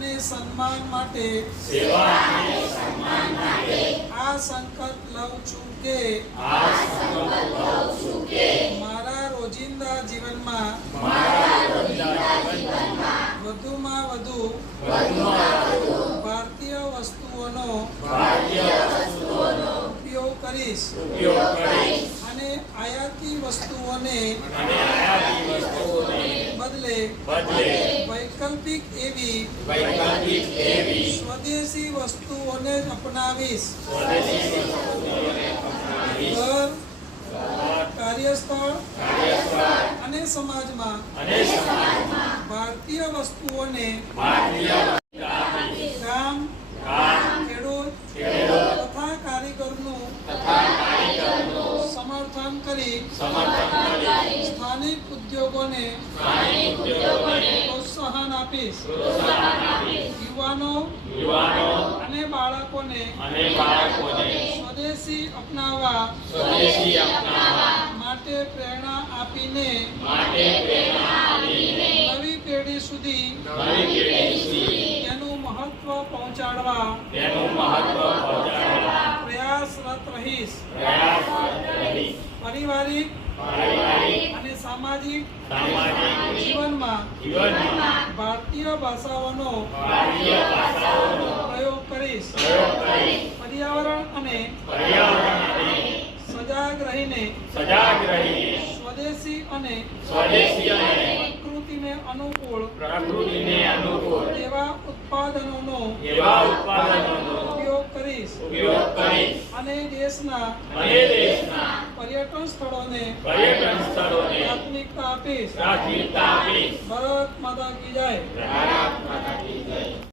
અને સન્માન માટે સેવા અને સન્માન માટે આ સંકલ્પ લઉં છું કે આ સંકલ્પ લઉં છું કે મારા રોજિંદા જીવનમાં મારા રોજિંદા જીવનમાં વધુમાં વધુ વધુમાં વધુ ભારતીય વસ્તુઓનો ભારતીય વસ્તુઓનો ઉપયોગ કરીશ. ઉપયોગ વસ્તુઓને બદલે વૈકલ્પિક એવી સ્વદેશી વસ્તુઓને જ અપનાવીશ. ઘર કાર્યસ્થળ અને સમાજમાં ભારતીય વસ્તુઓને ભારતીય વસ્તુઓની કરી સ્થાનિક ઉદ્યોગોને પ્રોત્સાહન આપીશ. યુવાનો અને બાળકોને સ્વદેશી અપનાવવા માટે પ્રેરણા આપીને નવી પેઢી સુધી તેનું મહત્વ પહોંચાડવા પારિવારિક અને સામાજિક જીવનમાં ભારતીય ભાષાઓનો પ્રયોગ કરીશ. પર્યાવરણ અને સજાગ રહીને સજાગ રહીને સ્વદેશી અને સ્વદેશી અને પ્રકૃતિને અનુકૂળ પ્રકૃતિને અનુકૂળ એવા ઉત્પાદનોનો એવા ઉત્પાદનોનો ઉપયોગ કરીશ અને દેશના અને દેશના પર્યટન સ્થળોને પર્યટન સ્થળોને પ્રાથમિકતા આપીશ. પ્રાથમિકતા ભારત માતા કી જય. ભારત